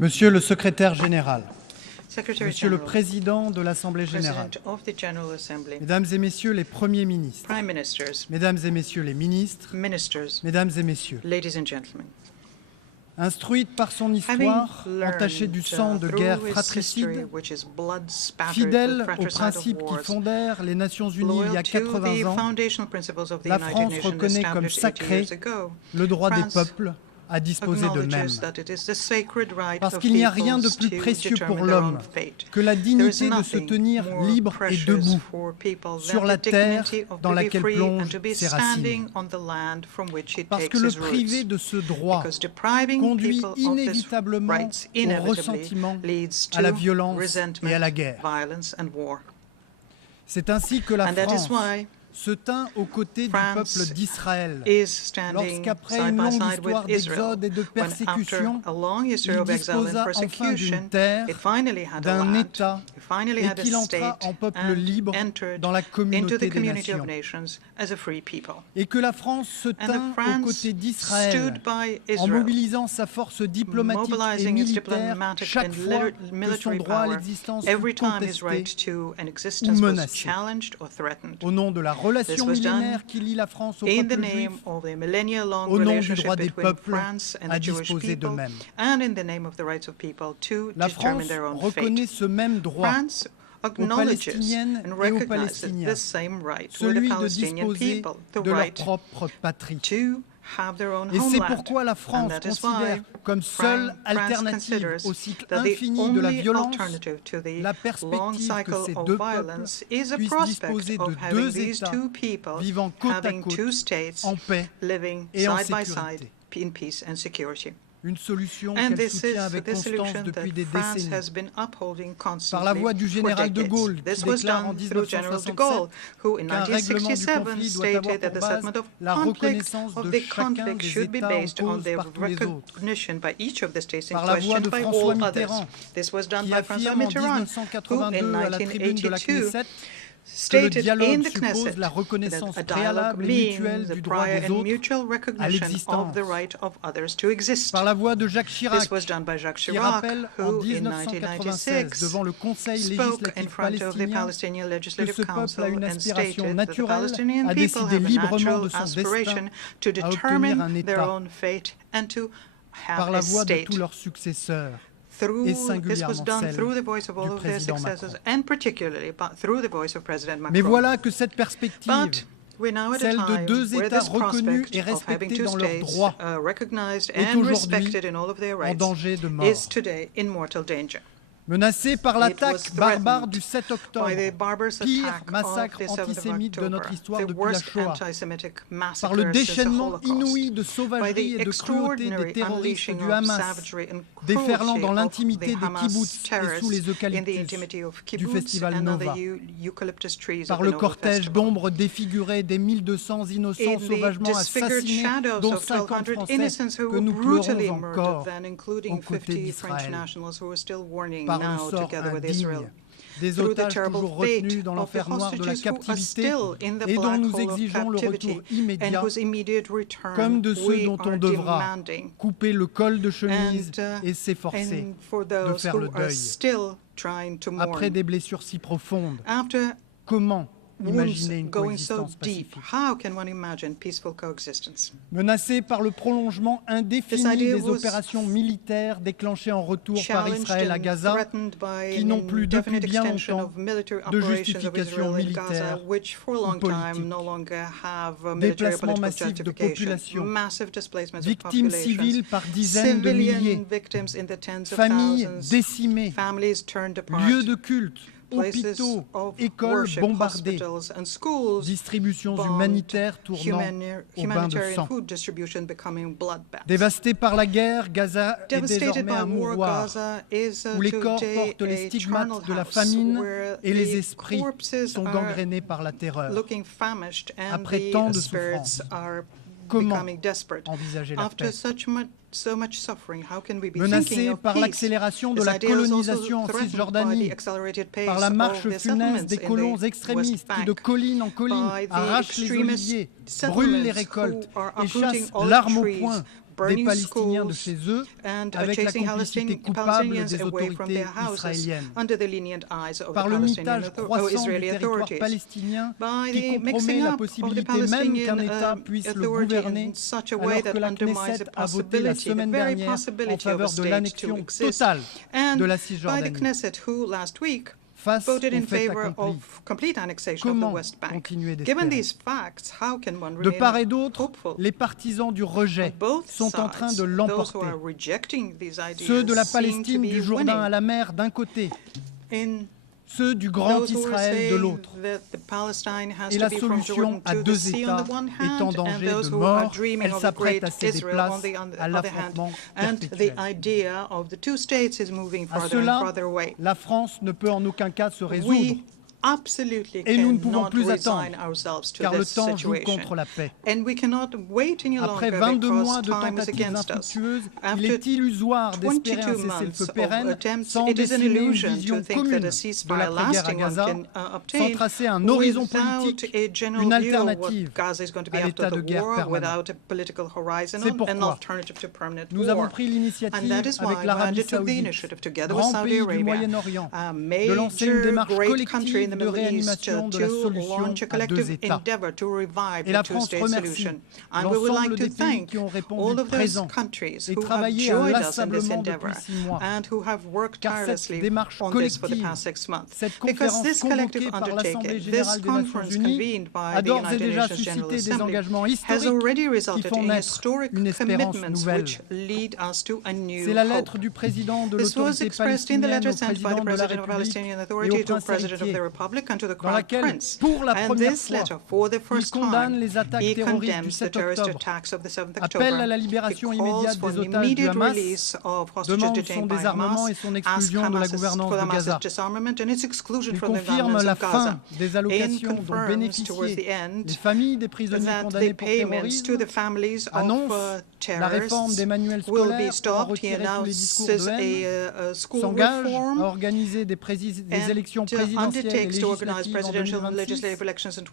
Monsieur le secrétaire général, Secretary Monsieur le General, Président de l'Assemblée générale, President of the General Assembly, Mesdames et Messieurs les Premiers ministres, Prime Ministers, Mesdames et Messieurs les ministres, Ministers, Mesdames et Messieurs, ladies and gentlemen. instruite par son histoire entachée du sang de guerres fratricides, fidèle aux principes qui fondèrent les Nations Unies il y a 80 ans, la France reconnaît comme sacré le droit des peuples à disposer d'eux-mêmes. Parce qu'il n'y a rien de plus précieux pour l'homme que la dignité de se tenir libre et debout sur la terre dans laquelle plongent ses racines. Parce que le priver de ce droit conduit inévitablement au ressentiment, à la violence et à la guerre. C'est ainsi que la France se tint aux côtés du peuple d'Israël, lorsqu'après une longue histoire d'exode et de persécution, il disposa enfin d'une terre, d'un État, et qu'il entra en peuple libre dans la communauté des nations. Et que la France se tint aux côtés d'Israël, en mobilisant sa force diplomatique et militaire chaque fois que son droit à l'existence fut contesté ou menacé. Au nom de la relation millénaire qui lie la France au peuple juif, au nom du droit des peuples à disposer d'eux-mêmes. La France reconnaît ce même droit aux Palestiniennes et aux Palestiniens, celui de disposer de leur propre patrie. Et c'est pourquoi la France considère comme seule alternative au cycle infini de la violence la perspective que ces deux peuples puissent disposer de deux États vivant côte à côte, en paix et en sécurité. Une solution qu'elle soutient avec constance depuis des décennies. Par la voix du général de Gaulle, qui déclare en 1967 qu'un règlement du conflit doit avoir pour base la reconnaissance de chacun des États en cause par tous les autres. Par la voix de François Mitterrand, qui affirme en 1982 à la tribune de la Knesset que le dialogue suppose la reconnaissance préalable et mutuelle du droit des autres à l'existence. Par la voix de Jacques Chirac, qui rappelle en 1996 devant le Conseil législatif palestinien que ce peuple a une aspiration naturelle à décider librement de son destin, à obtenir un État. Par la voix de tous leurs successeurs, et singulièrement celle du président Macron. Mais voilà que cette perspective, celle de deux États reconnus et respectés dans leurs droits, est aujourd'hui en danger de mort. Menacée par l'attaque barbare du 7 octobre, pire massacre antisémite de notre histoire depuis la Shoah, par le déchaînement inouï de sauvagerie et de cruauté des terroristes du Hamas, déferlant dans l'intimité des kibboutz et sous les eucalyptus du festival Nova, par le cortège d'ombres défigurées des 1200 innocents sauvagement assassinés, dont 50 Français, que nous pleurons encore aux côtés d'Israël, par le sort indigne des otages toujours retenus dans l'enfer noir de la captivité et dont nous exigeons le retour immédiat, comme de ceux dont on devra couper le col de chemise et s'efforcer de faire le deuil. Après des blessures si profondes, comment imaginer une coexistence pacifique? Menacée par le prolongement indéfini des opérations militaires déclenchées en retour par Israël à Gaza, qui n'ont plus depuis bien longtemps de justification militaire ou politique. Déplacement massif de population, victimes civiles par dizaines de milliers, familles décimées, lieux de culte, hôpitaux, écoles bombardées, distributions humanitaires tournant au bain de sang. Dévastée par la guerre, Gaza est désormais un mouroir où les corps portent les stigmates de la famine et les esprits sont gangrénés par la terreur. Après tant de souffrances, comment envisager la paix? Menacée par l'accélération de la colonisation en Cisjordanie, par la marche funeste des colons extrémistes qui, de colline en colline, arrachent les oliviers, brûlent les récoltes et chassent l'arme au poing des Palestiniens de chez eux avec la complicité coupable des autorités israéliennes, par le mitage croissant du territoire palestinien qui compromet la possibilité même qu'un État puisse le gouverner, alors que la Knesset a voté la semaine dernière en faveur de l'annexion totale de la Cisjordanie. Face au fait accompli, comment continuer d'espérer? De part et d'autre, les partisans du rejet sont en train de l'emporter. Ceux de la Palestine du Jourdain à la mer d'un côté, ceux du Grand Israël de l'autre. Et la solution à deux États est en danger de mort. Elle s'apprête à céder place à l'affrontement perpétuel. À cela, la France ne peut en aucun cas se résoudre. Et nous ne pouvons plus attendre, car le temps joue contre la paix. Après 22 mois de tentatives infructueuses, il est illusoire d'espérer un cessez-le-feu pérenne sans dessiner une vision commune de l'après-guerre à Gaza, sans tracer un horizon politique, une alternative à l'état de guerre permanent. C'est pourquoi nous avons pris l'initiative avec l'Arabie saoudite, grand pays du Moyen-Orient, de lancer une démarche collective de réanimation de la solution à deux États. Et la France remercie l'ensemble des pays qui ont répondu présents et travaillé inlassablement depuis 6 mois, car cette démarche collective, cette conférence convoquée par l'Assemblée générale des Nations unies a d'ores et déjà suscité des engagements historiques qui font naître une espérance nouvelle. C'est la lettre du président de l'autorité palestinienne au président de la République et au prince héritier, dans laquelle, pour la première fois, il condamne les attaques terroristes du 7 octobre, appelle à la libération immédiate des otages du Hamas, demande son désarmement et son exclusion de la gouvernance de Gaza. Il confirme la fin des allocations dont bénéficiaient les familles des prisonniers condamnés pour terrorisme, annonce la réforme des manuels scolaires pour en retirer tous les discours de haine, s'engage à organiser des élections présidentielles et législatives en 2026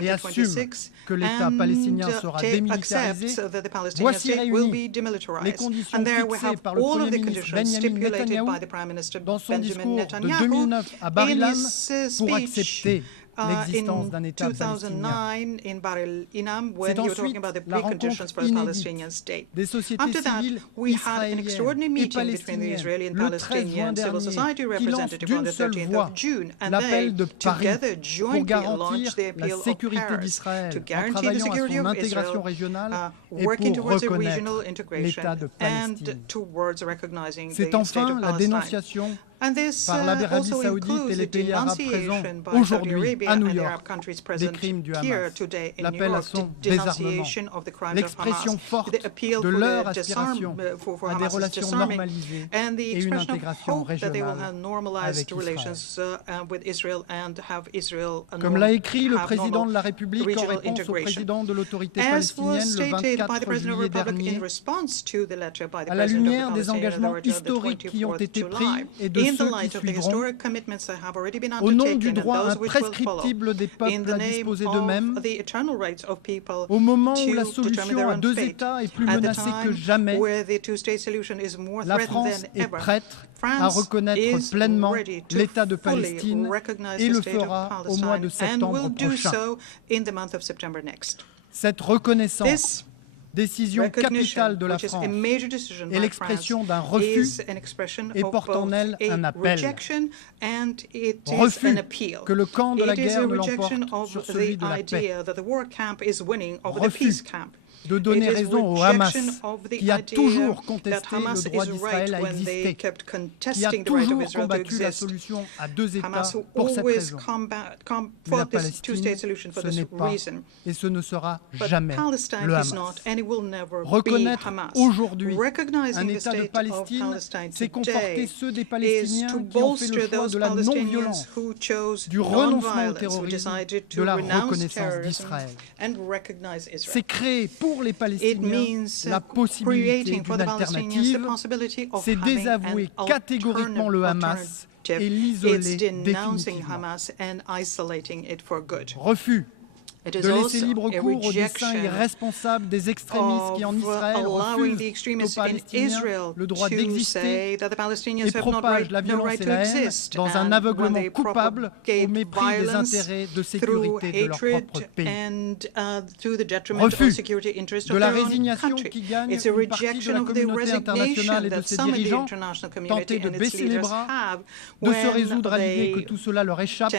et assume que l'État palestinien sera démilitarisé. Voici réunies les conditions fixées par le Premier ministre Benjamin Netanyahou dans son discours de 2009 à Bar-Ilan pour accepter l'existence d'un État palestinien. C'est ensuite la rencontre inédite des sociétés civiles israéliennes et palestiniennes le 13 juin dernier qui lance d'une seule voix l'appel de Paris pour garantir la sécurité d'Israël en travaillant à son intégration régionale et pour reconnaître l'État de Palestine. C'est enfin la dénonciation par l'Arabie saoudite et les pays arabes présents aujourd'hui à New York des crimes du Hamas, l'appel à son désarmement, l'expression forte de leur aspiration à des relations normalisées et une intégration régionale avec Israël. Comme l'a écrit le président de la République en réponse au président de l'autorité palestinienne le 24 juillet dernier, à la lumière des engagements historiques qui ont été pris et de ceux qui suivront, au nom du droit imprescriptible des peuples à disposer d'eux-mêmes, au moment où la solution à deux États est plus menacée que jamais, la France est prête à reconnaître pleinement l'État de Palestine et le fera au mois de septembre prochain. Cette reconnaissance, décision capitale de la France, est l'expression d'un refus et porte en elle un appel. Refus que le camp de la guerre ne l'emporte sur celui de la paix. Refus de donner raison au Hamas, qui a toujours contesté le droit d'Israël à exister, qui a toujours combattu la solution à deux États pour cette raison. Mais la Palestine, ce n'est pas et ce ne sera jamais le Hamas. Reconnaître aujourd'hui un État de Palestine, c'est conforter ceux des Palestiniens qui ont fait le choix de la non-violence, du renoncement au terrorisme, de la reconnaissance d'Israël. C'est créer pour les Palestiniens la possibilité d'une alternative, c'est désavouer catégoriquement le Hamas et l'isoler définitivement. Refus de laisser libre cours au dessein irresponsable des extrémistes qui, en Israël, refusent aux Palestiniens le droit d'exister et propagent la violence et la haine dans un aveuglement coupable au mépris des intérêts de sécurité de leur propre pays. Refus de la résignation qui gagne une partie de la communauté internationale et de ses dirigeants, tenter de baisser les bras, de se résoudre à l'idée que tout cela leur échappe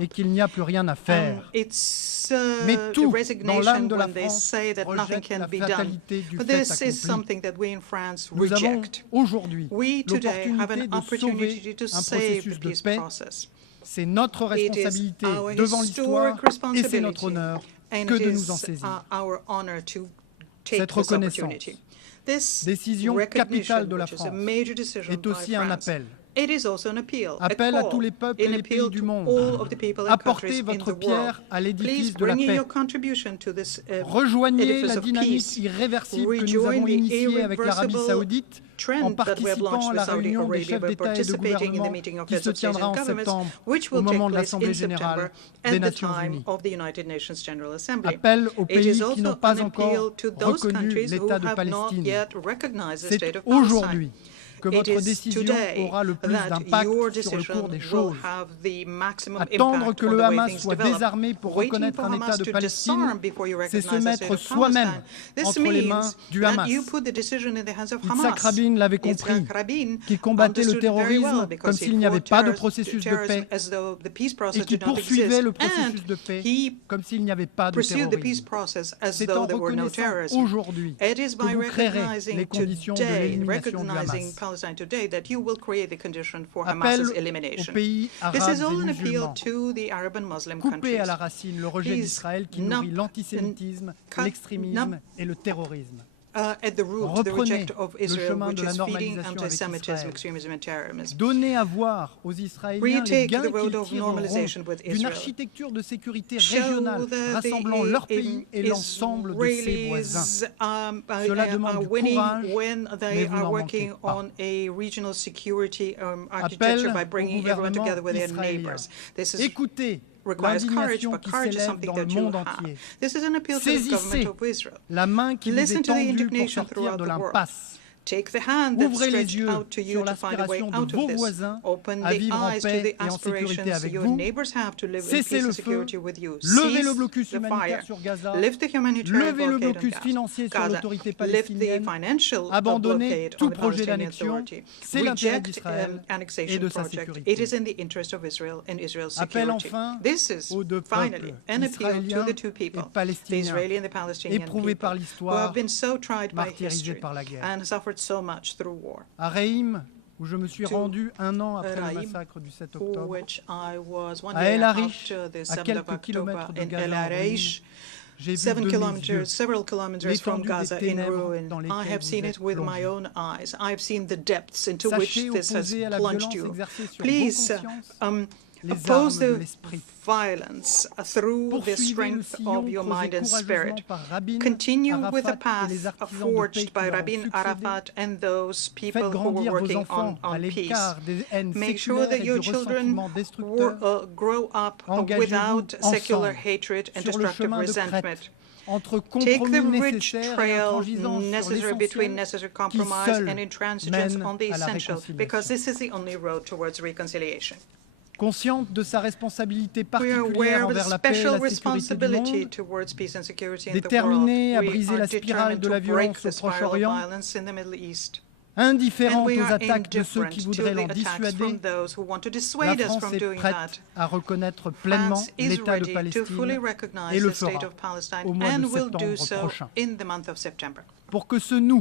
et qu'il n'y a plus rien à faire. Mais tout, dans l'âme de la France, rejette la fatalité du fait accompli. Nous avons aujourd'hui l'opportunité de sauver un processus de paix. C'est notre responsabilité devant l'histoire et c'est notre honneur que de nous en saisir. Cette reconnaissance, décision capitale de la France, est aussi un appel. Appel à tous les peuples et les pays du monde. Apportez votre pierre à l'édifice de la paix. Rejoignez la dynamique irréversible que nous avons initiée avec l'Arabie saoudite en participant à la réunion des chefs d'État et de gouvernement qui se tiendra en septembre au moment de l'Assemblée générale des Nations unies. Appel aux pays qui n'ont pas encore reconnu l'État de Palestine. C'est aujourd'hui que votre décision aura le plus d'impact sur le cours des choses. Attendre que le Hamas soit désarmé pour reconnaître un État de Palestine, c'est se mettre soi-même entre les mains du Hamas. Yitzhak Rabin l'avait compris, qu'il combattait le terrorisme comme s'il n'y avait pas de processus de paix et qu'il poursuivait le processus de paix comme s'il n'y avait pas de terrorisme. C'est en reconnaissant aujourd'hui que vous créerez les conditions de l'élimination du Hamas. Appel aux pays arabes et musulmans, couper à la racine le rejet d'Israël qui nourrit l'antisémitisme, l'extrémisme et le terrorisme. Reprenez le chemin de la normalisation avec Israël. Donnez à voir aux Israéliens les gains qu'ils tireront d'une architecture de sécurité régionale rassemblant leur pays et l'ensemble de ses voisins. Cela demande du courage, mais vous n'en manquez pas. Appel au gouvernement israélien. Écoutez l'indignation qui s'élève dans le monde entier. Saisissez la main qui vous est tendue pour sortir de l'impasse. Ouvrez les yeux sur l'aspiration de vos voisins à vivre en paix et en sécurité avec vous. Cessez le feu, levez le blocus humanitaire sur Gaza, levez le blocus financier sur l'autorité palestinienne, abandonnez tout projet d'annexion. C'est l'intérêt d'Israël et de sa sécurité. Appel enfin aux deux peuples, israéliens et palestiniens, éprouvés par l'histoire, martyrisés par la guerre. À Reim, où je me suis rendu un an après le massacre du 7 octobre, à El Arish, à quelques kilomètres de Gaza, j'ai vu de mes yeux l'étendue des ténèbres dans lesquelles vous êtes plongés. Sachez opposer à la violence exercée sur vos consciences les armes de l'esprit. Poursuivez le sillon creusé courageusement par Rabin, Arafat et les artisans de paix qui leur ont succédé. Faites grandir vos enfants à l'écart des haines séculaires et du ressentiment destructeur. Engagez-vous ensemble sur le chemin de crête, entre compromis nécessaires et intransigeance sur l'essentiel qui seul mène à la réconciliation. Consciente de sa responsabilité particulière envers la paix et la sécurité du monde, déterminée à briser la spirale de la violence au Proche-Orient, indifférente aux attaques de ceux qui voudraient l'en dissuader, la France est prête à reconnaître pleinement l'État de Palestine et le fera au mois de septembre prochain. Pour que ce nous,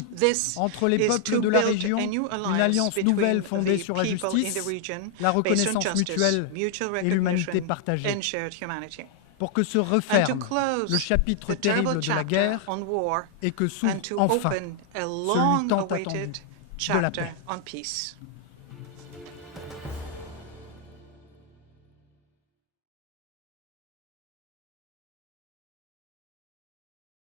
entre les peuples de la région, une alliance nouvelle fondée sur la justice, la reconnaissance mutuelle et l'humanité partagée. Pour que se referme le chapitre terrible de la guerre et que s'ouvre enfin celui tant attendu de la paix.